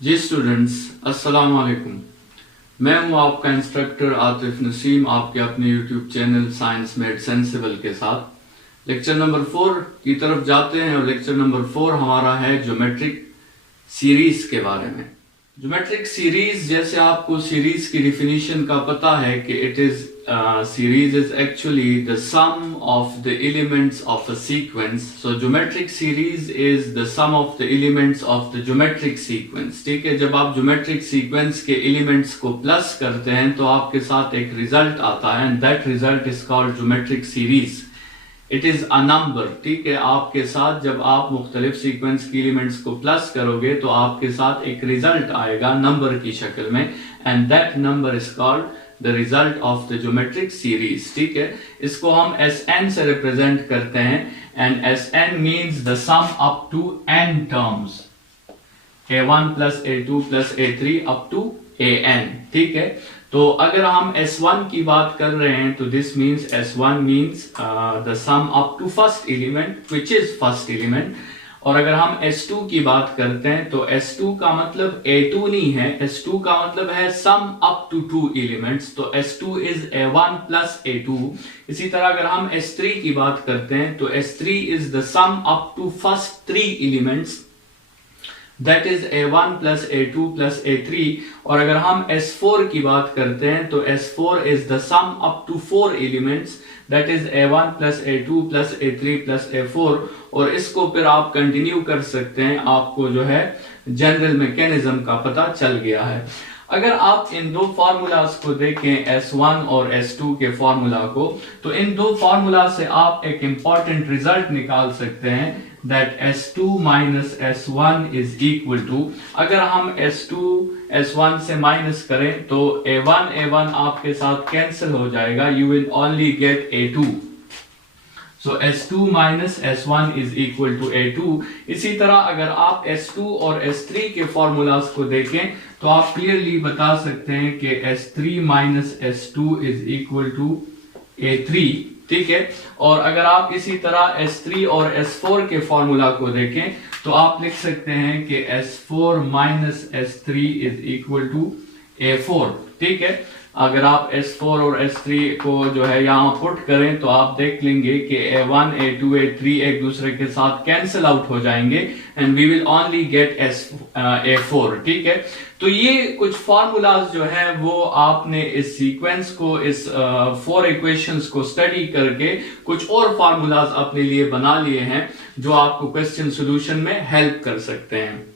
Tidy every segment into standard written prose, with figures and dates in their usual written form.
जी students, अस्सलाम वालेकुम। मैं हूं आपका इंस्ट्रक्टर आतिफ नसीम, आपके अपने YouTube channel science made sensible के साथ लेक्चर नंबर 4 की तरफ जाते हैं। और लेक्चर नंबर 4 हमारा है ज्योमेट्रिक सीरीज के बारे में। ज्योमेट्रिक सीरीज, जैसे आपको सीरीज की डिफिनीशन का पता है कि it is series is actually the sum of the elements of a sequence. So geometric series is the sum of the elements of the geometric sequence. ठीक है, जब आप ज्योमेट्रिक सीक्वेंस के एलिमेंट्स को प्लस करते हैं तो आपके साथ एक रिजल्ट आता है and that result is called geometric series. It is a number. ठीक है, आपके साथ जब आप मुख्तलिफ सीक्वेंस के एलिमेंट्स को प्लस करोगे तो आपके साथ एक रिजल्ट आएगा नंबर की शक्ल में and that number is called the result of the geometric series. ठीक है, इसको हम Sn से रिप्रेजेंट करते हैं and Sn means the sum up to n terms, a1 plus a2 plus a3 up to an। ठीक है, तो अगर हम S1 की बात कर रहे हैं तो this means S1 means the sum up to first element which is first element. और अगर हम S2 की बात करते हैं तो S2 का मतलब A2 नहीं है, S2 का मतलब है सम अप टू 2 एलिमेंट्स। तो S2 is A1 plus A2। इसी तरह अगर हम S3 की बात करते हैं तो S3 is the sum up to first 3 elements, that is A1 plus A2 plus A3। और अगर हम S4 की बात करते हैं तो S4 is the sum up to 4 elements, that is A1 plus A2 plus A3 plus A4। और इसको फिर आप कंटिन्यू कर सकते हैं, आपको जो है जनरल मैकेनिज्म का पता चल गया है। अगर आप इन दो फार्मूलाज को देखें, S1 और S2 के फार्मूला को, तो इन दो फार्मूला से आप एक इंपॉर्टेंट रिजल्ट निकाल सकते हैं that S2 minus S1 is equal to, अगर हम S2 S1 से माइनस करें तो A1 आपके साथ कैंसिल हो जाएगा, you will only get A2। So S2 minus S1 is equal to A2। इसी तरह अगर आप S2 और S3 के फॉर्मूलाज को देखें तो आप क्लियरली बता सकते हैं कि S3 minus S2 is equal to A3। ठीक है, और अगर आप इसी तरह S3 और S4 के फॉर्मूला को देखें तो आप लिख सकते हैं कि S4 minus S3 is equal to A4। ठीक है, अगर आप S4 और S3 को जो है यहाँ पुट करें तो आप देख लेंगे कि A1 A2 A3 एक दूसरे के साथ कैंसिल आउट हो जाएंगे and we will only get A4। ठीक है, तो ये कुछ फॉर्मूलाज जो है वो आपने इस सीक्वेंस को, इस 4 इक्वेशंस को स्टडी करके कुछ और फॉर्मूलाज अपने लिए बना लिए हैं जो आपको क्वेश्चन सॉल्यूशन में हेल्प कर सकते हैं।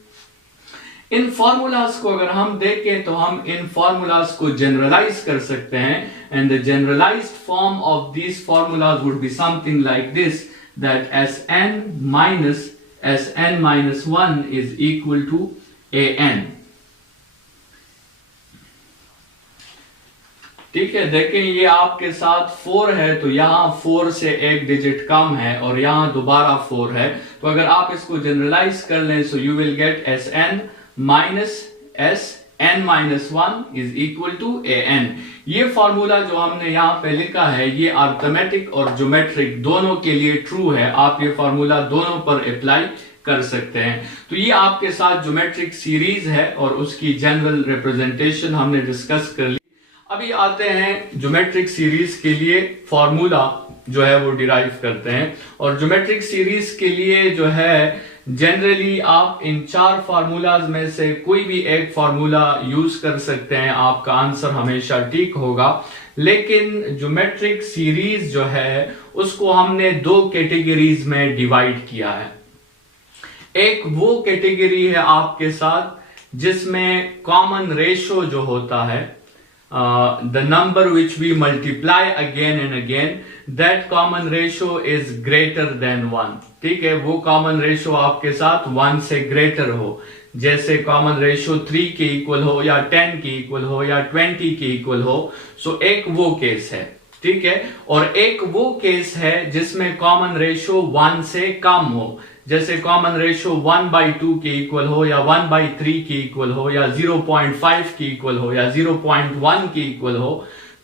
इन फॉर्मूलाज को अगर हम देखें तो हम इन फॉर्मूलाज को जनरलाइज कर सकते हैं and the generalised form of these formulas would be something like this, that Sn minus 1 is equal to An। ठीक है, देखें ये आपके साथ 4 है तो यहाँ 4 से एक डिजिट कम है और यहाँ दोबारा 4 है, तो अगर आप इसको जनरलाइज कर लें so you will get Sn minus Sn minus 1 is equal to An। ये फॉर्मूला जो हमने यहाँ पे लिखा है ये अर्थमेटिक और ज्योमेट्रिक दोनों के लिए ट्रू है, आप ये फॉर्मूला दोनों पर अप्लाई कर सकते हैं। तो ये आपके साथ ज्योमेट्रिक सीरीज है और उसकी जनरल रिप्रेजेंटेशन हमने डिस्कस कर ली। अभी आते हैं ज्योमेट्रिक सीरीज के लिए फॉर्मूला जो है वो डिराइव करते हैं। और ज्योमेट्रिक सीरीज के लिए जो है जनरली आप इन 4 फार्मूलाज में से कोई भी एक फार्मूला यूज कर सकते हैं, आपका आंसर हमेशा ठीक होगा। लेकिन ज्योमेट्रिक सीरीज जो है उसको हमने 2 कैटेगरीज में डिवाइड किया है। एक वो कैटेगरी है आपके साथ जिसमें कॉमन रेशो जो होता है, the number which we multiply again and again, that common ratio is greater than 1। ठीक है, वो कॉमन रेशो आपके साथ 1 से ग्रेटर हो, जैसे कॉमन रेशो 3 के इक्वल हो या 10 के इक्वल हो या 20 के इक्वल हो। सो एक वो केस है। ठीक है, और एक वो केस है जिसमें कॉमन रेशो 1 से कम हो, जैसे कॉमन रेशो 1/2 के इक्वल हो या 1/3 के इक्वल हो या 0.5 के इक्वल हो या 0.1 के इक्वल हो।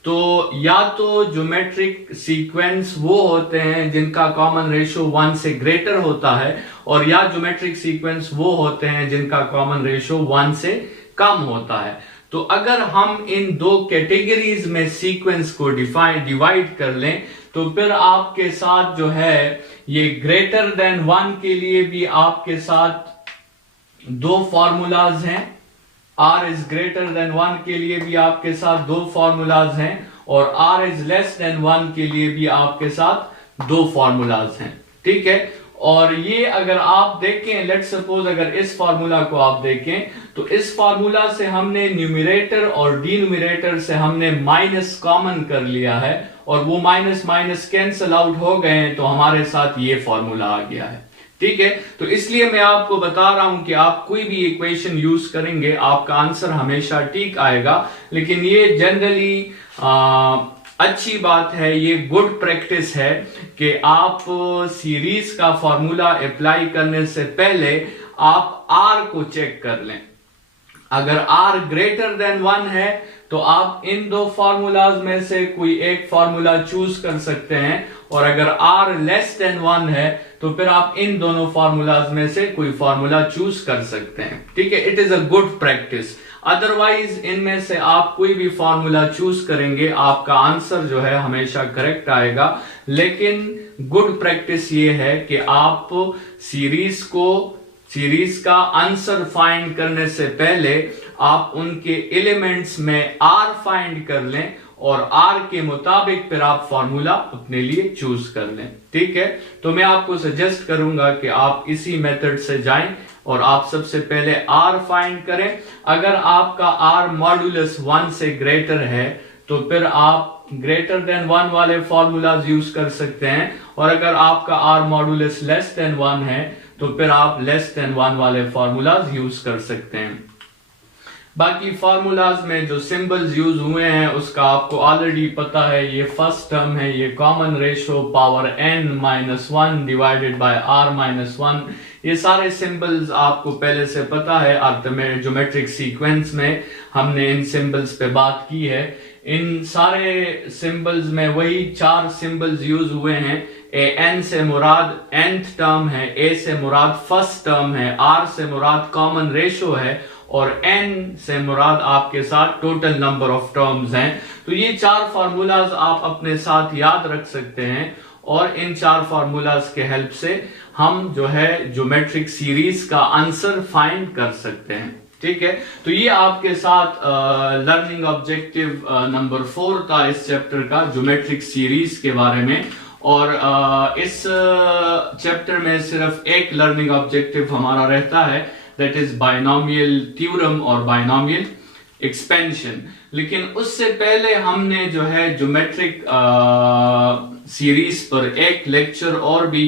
तो या तो ज्योमेट्रिक सीक्वेंस वो होते हैं जिनका कॉमन रेशियो 1 से ग्रेटर होता है, और या ज्योमेट्रिक सीक्वेंस वो होते हैं जिनका कॉमन रेशियो 1 से कम होता है। तो अगर हम इन दो कैटेगरीज में सीक्वेंस को डिवाइड कर लें तो फिर आपके साथ जो है ये ग्रेटर देन 1 के लिए भी आपके साथ दो फॉर्मूलाज हैं, r इज ग्रेटर देन 1 के लिए भी आपके साथ दो फॉर्मूलाज हैं, और r इज लेस देन 1 के लिए भी आपके साथ दो फॉर्मूलाज हैं। ठीक है, और ये अगर आप देखें, लेट्स सपोज अगर इस फॉर्मूला को आप देखें तो इस फॉर्मूला से हमने न्यूमरेटर और डिनोमिनेटर से हमने माइनस कॉमन कर लिया है, और वो माइनस माइनस कैंसल आउट हो गए हैं, तो हमारे साथ ये फॉर्मूला आ गया है। ठीक है, तो इसलिए मैं आपको बता रहा हूं कि आप कोई भी इक्वेशन यूज करेंगे आपका आंसर हमेशा ठीक आएगा, लेकिन ये जनरली अच्छी बात है, ये गुड प्रैक्टिस है कि आप सीरीज का फॉर्मूला अप्लाई करने से पहले आप आर को चेक कर लें। अगर r ग्रेटर देन 1 है तो आप इन दो फॉर्मूलाज में से कोई एक फॉर्मूला चूज कर सकते हैं, और अगर r लेस देन 1 है तो फिर आप इन दोनों फॉर्मूलाज में से कोई फॉर्मूला चूज कर सकते हैं। ठीक है, it is a good practice. Otherwise इनमें से आप कोई भी फॉर्मूला चूज करेंगे आपका आंसर जो है हमेशा करेक्ट आएगा, लेकिन गुड प्रैक्टिस ये है कि आप सीरीज का आंसर फाइंड करने से पहले आप उनके एलिमेंट्स में r फाइंड कर लें, और r के मुताबिक फिर आप फॉर्मूला अपने लिए चूज कर लें। ठीक है, तो मैं आपको सजेस्ट करूंगा कि आप इसी मेथड से जाएं और आप सबसे पहले r फाइंड करें। अगर आपका r मॉड्यूलस 1 से ग्रेटर है तो फिर आप ग्रेटर देन 1 वाले फॉर्मूलाज यूज कर सकते हैं, और अगर आपका r मॉड्यूलस लेस देन 1 है तो फिर आप लेस देन 1 वाले फॉर्मूलाज यूज कर सकते हैं। बाकी फॉर्मूलाज में जो सिंबल्स यूज हुए हैं उसका आपको ऑलरेडी पता है, ये फर्स्ट टर्म है, ये common ratio power n minus 1 divided by r minus 1। ये सारे सिंबल्स आपको पहले से पता है, ज्योमेट्रिक सीक्वेंस में हमने इन सिंबल्स पे बात की है। इन सारे सिंबल्स में वही 4 सिंबल्स यूज हुए हैं। n से मुराद nth टर्म है, a से मुराद फर्स्ट टर्म है, r से मुराद कॉमन रेशियो है, और n से मुराद आपके साथ टोटल नंबर ऑफ टर्म्स हैं। तो ये 4 फार्मूलाज आप अपने साथ याद रख सकते हैं, और इन 4 फार्मूलाज के हेल्प से हम जो है ज्योमेट्रिक सीरीज का आंसर फाइंड कर सकते हैं। ठीक है, तो ये आपके साथ लर्निंग ऑब्जेक्टिव नंबर 4 था इस चैप्टर का, ज्योमेट्रिक सीरीज के बारे में। और इस चैप्टर में सिर्फ एक लर्निंग ऑब्जेक्टिव हमारा रहता है, दैट इज बाइनोमियल थ्योरम और बाइनोमियल एक्सपेंशन। लेकिन उससे पहले हमने जो है ज्योमेट्रिक सीरीज पर एक लेक्चर और भी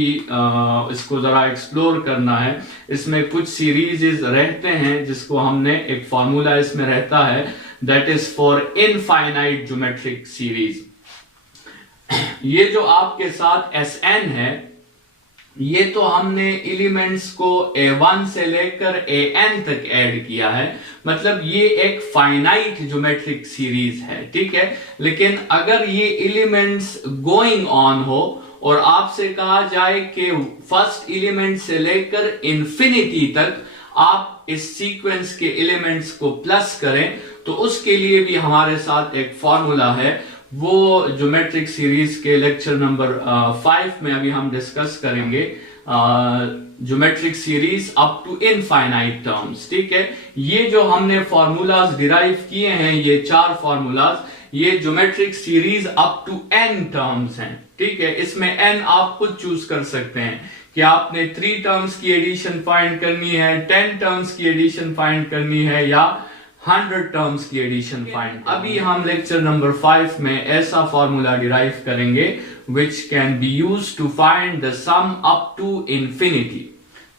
इसको जरा एक्सप्लोर करना है। इसमें कुछ सीरीज रहते हैं जिसको हमने एक फॉर्मूला इसमें रहता है, that is for infinite geometric series. ये जो आपके साथ Sn है, ये तो हमने एलिमेंट्स को A1 से लेकर An तक ऐड किया है, मतलब ये एक फाइनाइट ज्योमेट्रिक सीरीज है। ठीक है, लेकिन अगर ये एलिमेंट्स गोइंग ऑन हो और आपसे कहा जाए कि फर्स्ट एलिमेंट से लेकर इंफिनिटी तक आप इस सीक्वेंस के एलिमेंट्स को प्लस करें, तो उसके लिए भी हमारे साथ एक फॉर्मूला है। वो ज्योमेट्रिक सीरीज के लेक्चर नंबर 5 में अभी हम डिस्कस करेंगे, geometric series up to infinite terms. ठीक है, ये जो हमने फॉर्मूलाज डिराइव किए हैं, ये 4 फॉर्मूलाज, ये geometric series up to n terms हैं। ठीक है, इसमें n आप खुद चूज कर सकते हैं कि आपने 3 टर्म्स की एडिशन फाइंड करनी है, 10 टर्म्स की एडिशन फाइंड करनी है, या 100 टर्म्स की एडिशन फाइंड। अभी हम लेक्चर नंबर 5 में ऐसा फॉर्मूला डिराइव करेंगे which can be used to find the sum up to infinity।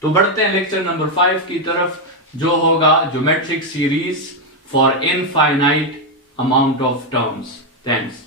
तो बढ़ते हैं लेक्चर नंबर 5 की तरफ, जो होगा geometric series for infinite amount of terms. Thanks.